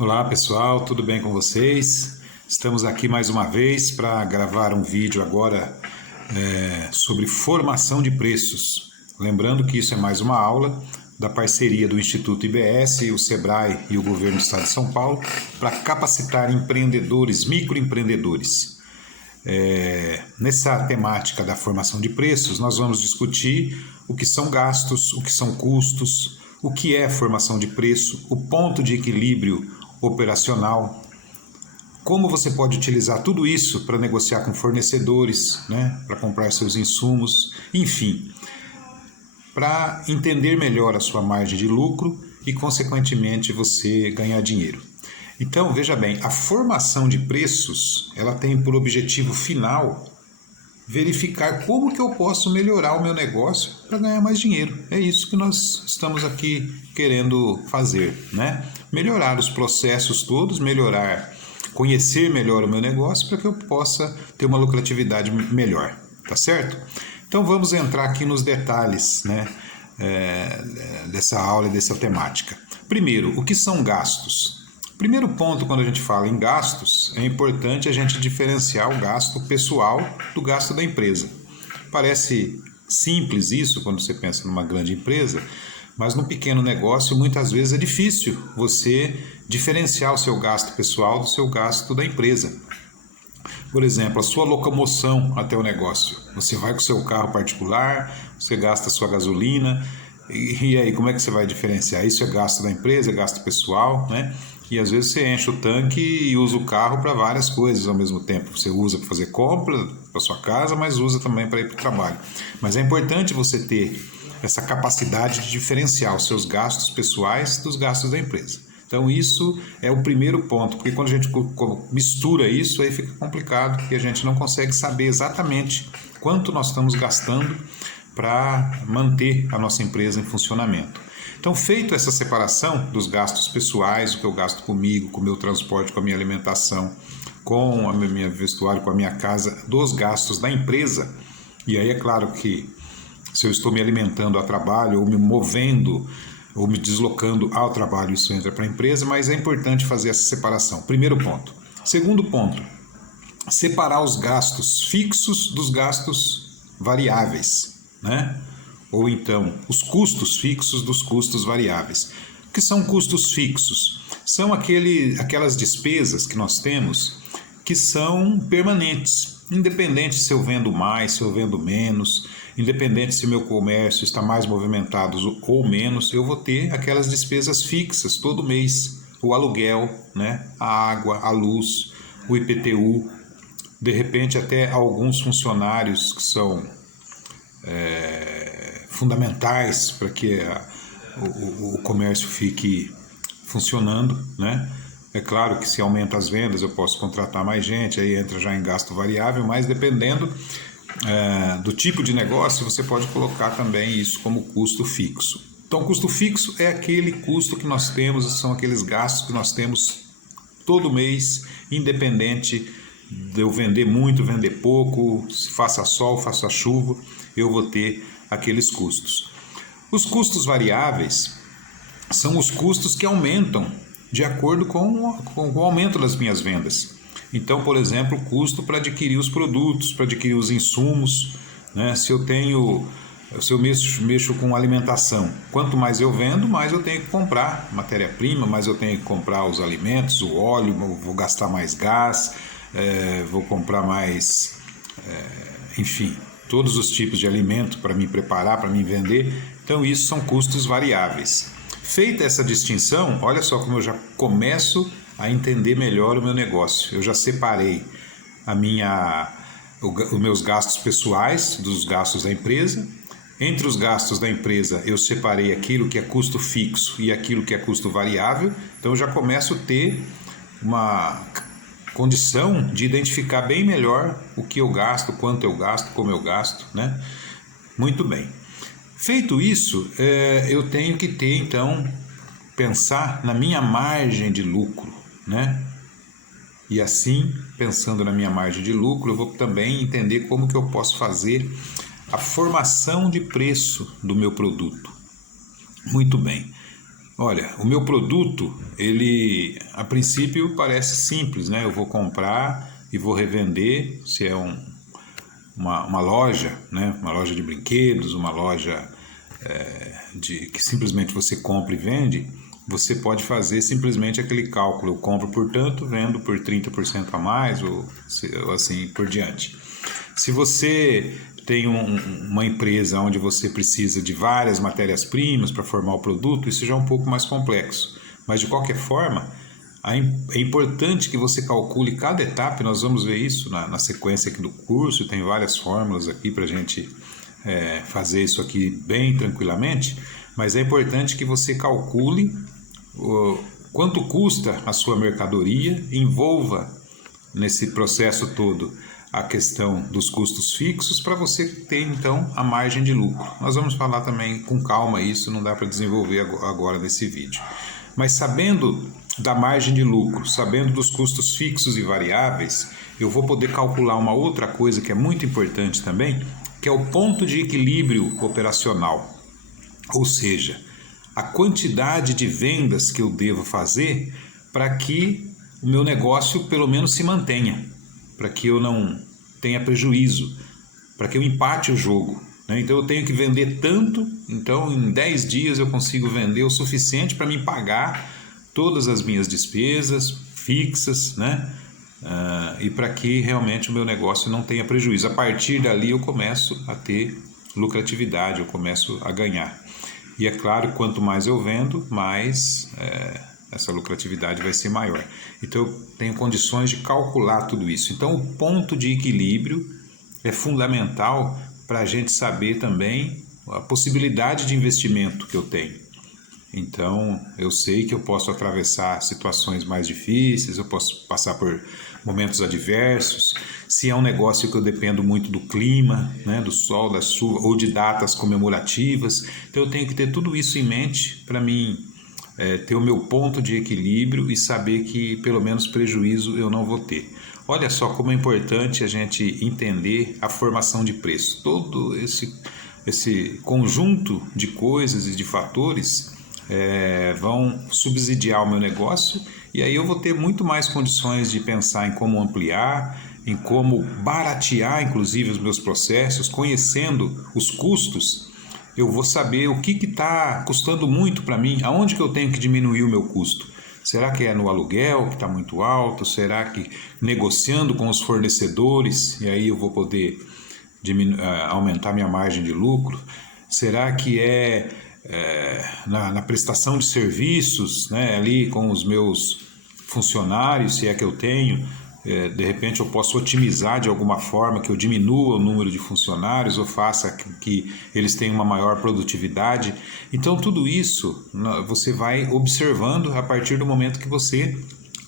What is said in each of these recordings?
Olá pessoal, tudo bem com vocês? Estamos aqui mais uma vez para gravar um vídeo agora sobre formação de preços. Lembrando que isso é mais uma aula da parceria do Instituto IBS, o Sebrae e o Governo do Estado de São Paulo para capacitar empreendedores, microempreendedores. Nessa temática da formação de preços, nós vamos discutir o que são gastos, o que são custos, o que é formação de preço, o ponto de equilíbrio operacional, como você pode utilizar tudo isso para negociar com fornecedores, para comprar seus insumos, enfim, para entender melhor a sua margem de lucro e, consequentemente, você ganhar dinheiro. Então, veja bem, a formação de preços, ela tem por objetivo final verificar como que eu posso melhorar o meu negócio para ganhar mais dinheiro. É isso que nós estamos aqui querendo fazer, Melhorar os processos todos, conhecer melhor o meu negócio para que eu possa ter uma lucratividade melhor, tá certo? Então vamos entrar aqui nos detalhes, dessa aula e dessa temática. Primeiro, o que são gastos? Primeiro ponto, quando a gente fala em gastos, é importante a gente diferenciar o gasto pessoal do gasto da empresa. Parece simples isso quando você pensa numa grande empresa, mas num pequeno negócio muitas vezes é difícil você diferenciar o seu gasto pessoal do seu gasto da empresa. Por exemplo, a sua locomoção até o negócio. Você vai com o seu carro particular, você gasta a sua gasolina, e aí como é que você vai diferenciar? Isso é gasto da empresa, é gasto pessoal, E às vezes você enche o tanque e usa o carro para várias coisas ao mesmo tempo. Você usa para fazer compra para sua casa, mas usa também para ir para o trabalho. Mas é importante você ter essa capacidade de diferenciar os seus gastos pessoais dos gastos da empresa. Então isso é o primeiro ponto, porque quando a gente mistura isso, aí fica complicado, porque a gente não consegue saber exatamente quanto nós estamos gastando para manter a nossa empresa em funcionamento. Então, feito essa separação dos gastos pessoais, o que eu gasto comigo, com o meu transporte, com a minha alimentação, com o meu vestuário, com a minha casa, dos gastos da empresa, e aí é claro que se eu estou me alimentando a trabalho, ou me movendo, ou me deslocando ao trabalho, isso entra para a empresa, mas é importante fazer essa separação. Primeiro ponto. Segundo ponto, separar os gastos fixos dos gastos variáveis, Ou então, os custos fixos dos custos variáveis. O que são custos fixos? São aquelas despesas que nós temos que são permanentes, independente se eu vendo mais, se eu vendo menos, independente se meu comércio está mais movimentado ou menos, eu vou ter aquelas despesas fixas todo mês. O aluguel, a água, a luz, o IPTU, de repente até alguns funcionários que são fundamentais para que o comércio fique funcionando, É claro que se aumenta as vendas eu posso contratar mais gente, aí entra já em gasto variável, mas dependendo do tipo de negócio você pode colocar também isso como custo fixo. Então custo fixo é aquele custo que nós temos, são aqueles gastos que nós temos todo mês, independente de eu vender muito, vender pouco, se faça sol, faça chuva, eu vou ter aqueles custos. Os custos variáveis são os custos que aumentam de acordo com o aumento das minhas vendas. Então, por exemplo, o custo para adquirir os produtos, para adquirir os insumos, Se eu mexo com alimentação, quanto mais eu vendo, mais eu tenho que comprar matéria-prima, mais eu tenho que comprar os alimentos, o óleo, vou gastar mais gás, vou comprar mais, enfim, todos os tipos de alimento para me preparar, para me vender. Então isso são custos variáveis. Feita essa distinção, olha só como eu já começo a entender melhor o meu negócio. Eu já separei os meus gastos pessoais dos gastos da empresa. Entre os gastos da empresa eu separei aquilo que é custo fixo e aquilo que é custo variável. Então eu já começo a ter uma condição de identificar bem melhor o que eu gasto, quanto eu gasto, como eu gasto, Muito bem. Feito isso, eu tenho que ter, então, pensar na minha margem de lucro, E assim, pensando na minha margem de lucro, eu vou também entender como que eu posso fazer a formação de preço do meu produto. Muito bem. Olha, o meu produto, ele a princípio parece simples, né? Eu vou comprar e vou revender, se é uma loja, né? Uma loja de brinquedos, uma loja que simplesmente você compra e vende, você pode fazer simplesmente aquele cálculo, eu compro por tanto, vendo por 30% a mais, ou assim por diante. Se você tem uma empresa onde você precisa de várias matérias-primas para formar o produto, isso já é um pouco mais complexo. Mas de qualquer forma, é importante que você calcule cada etapa, e nós vamos ver isso na sequência aqui do curso, tem várias fórmulas aqui para a gente fazer isso aqui bem tranquilamente, mas é importante que você calcule quanto custa a sua mercadoria, envolva nesse processo todo a questão dos custos fixos para você ter então a margem de lucro. Nós vamos falar também com calma isso, não dá para desenvolver agora nesse vídeo. Mas sabendo da margem de lucro, sabendo dos custos fixos e variáveis, eu vou poder calcular uma outra coisa que é muito importante também, que é o ponto de equilíbrio operacional. Ou seja, a quantidade de vendas que eu devo fazer para que o meu negócio pelo menos se mantenha, para que eu não tenha prejuízo, para que eu empate o jogo, né? Então eu tenho que vender tanto, então em 10 dias eu consigo vender o suficiente para me pagar todas as minhas despesas fixas, né? E para que realmente o meu negócio não tenha prejuízo. A partir dali eu começo a ter lucratividade, eu começo a ganhar. E é claro, quanto mais eu vendo, mais essa lucratividade vai ser maior. Então eu tenho condições de calcular tudo isso. Então o ponto de equilíbrio é fundamental para a gente saber também a possibilidade de investimento que eu tenho. Então eu sei que eu posso atravessar situações mais difíceis, eu posso passar por momentos adversos. Se é um negócio que eu dependo muito do clima, né, do sol, da chuva ou de datas comemorativas, então eu tenho que ter tudo isso em mente para mim ter o meu ponto de equilíbrio e saber que pelo menos prejuízo eu não vou ter. Olha só como é importante a gente entender a formação de preço. Todo esse conjunto de coisas e de fatores vão subsidiar o meu negócio, e aí eu vou ter muito mais condições de pensar em como ampliar, em como baratear inclusive os meus processos. Conhecendo os custos, eu vou saber o que está custando muito para mim, aonde que eu tenho que diminuir o meu custo. Será que é no aluguel que está muito alto? Será que negociando com os fornecedores, e aí eu vou poder aumentar minha margem de lucro? Será que na prestação de serviços, né, ali com os meus funcionários, se é que eu tenho? De repente eu posso otimizar de alguma forma, que eu diminua o número de funcionários ou faça que eles tenham uma maior produtividade. Então tudo isso você vai observando a partir do momento que você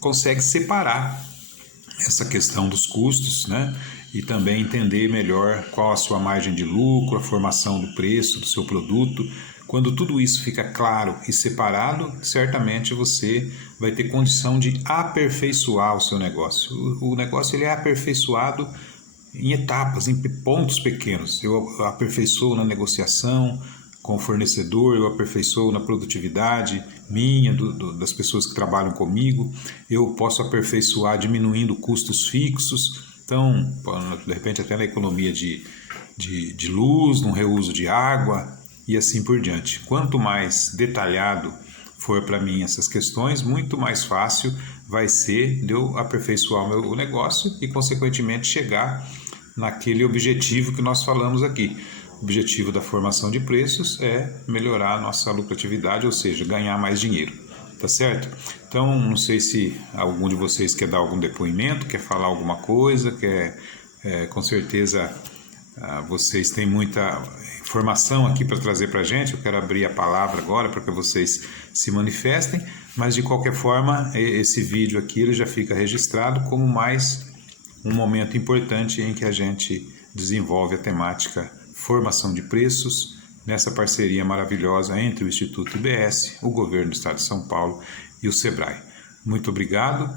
consegue separar essa questão dos custos, né? E também entender melhor qual a sua margem de lucro, a formação do preço do seu produto. Quando tudo isso fica claro e separado, certamente você vai ter condição de aperfeiçoar o seu negócio. O negócio ele é aperfeiçoado em etapas, em pontos pequenos. Eu aperfeiçoo na negociação com o fornecedor, eu aperfeiçoo na produtividade minha, das pessoas que trabalham comigo. Eu posso aperfeiçoar diminuindo custos fixos. Então, de repente até na economia de luz, no reuso de água, e assim por diante. Quanto mais detalhado for para mim essas questões, muito mais fácil vai ser de eu aperfeiçoar o meu negócio e, consequentemente, chegar naquele objetivo que nós falamos aqui. O objetivo da formação de preços é melhorar a nossa lucratividade, ou seja, ganhar mais dinheiro. Tá certo? Então, não sei se algum de vocês quer dar algum depoimento, quer falar alguma coisa, com certeza vocês têm muita informação aqui para trazer para a gente. Eu quero abrir a palavra agora para que vocês se manifestem, mas de qualquer forma esse vídeo aqui ele já fica registrado como mais um momento importante em que a gente desenvolve a temática formação de preços nessa parceria maravilhosa entre o Instituto IBS, o Governo do Estado de São Paulo e o SEBRAE. Muito obrigado.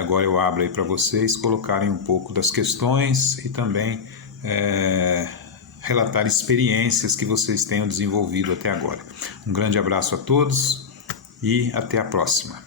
Agora eu abro aí para vocês colocarem um pouco das questões e também relatar experiências que vocês tenham desenvolvido até agora. Um grande abraço a todos e até a próxima.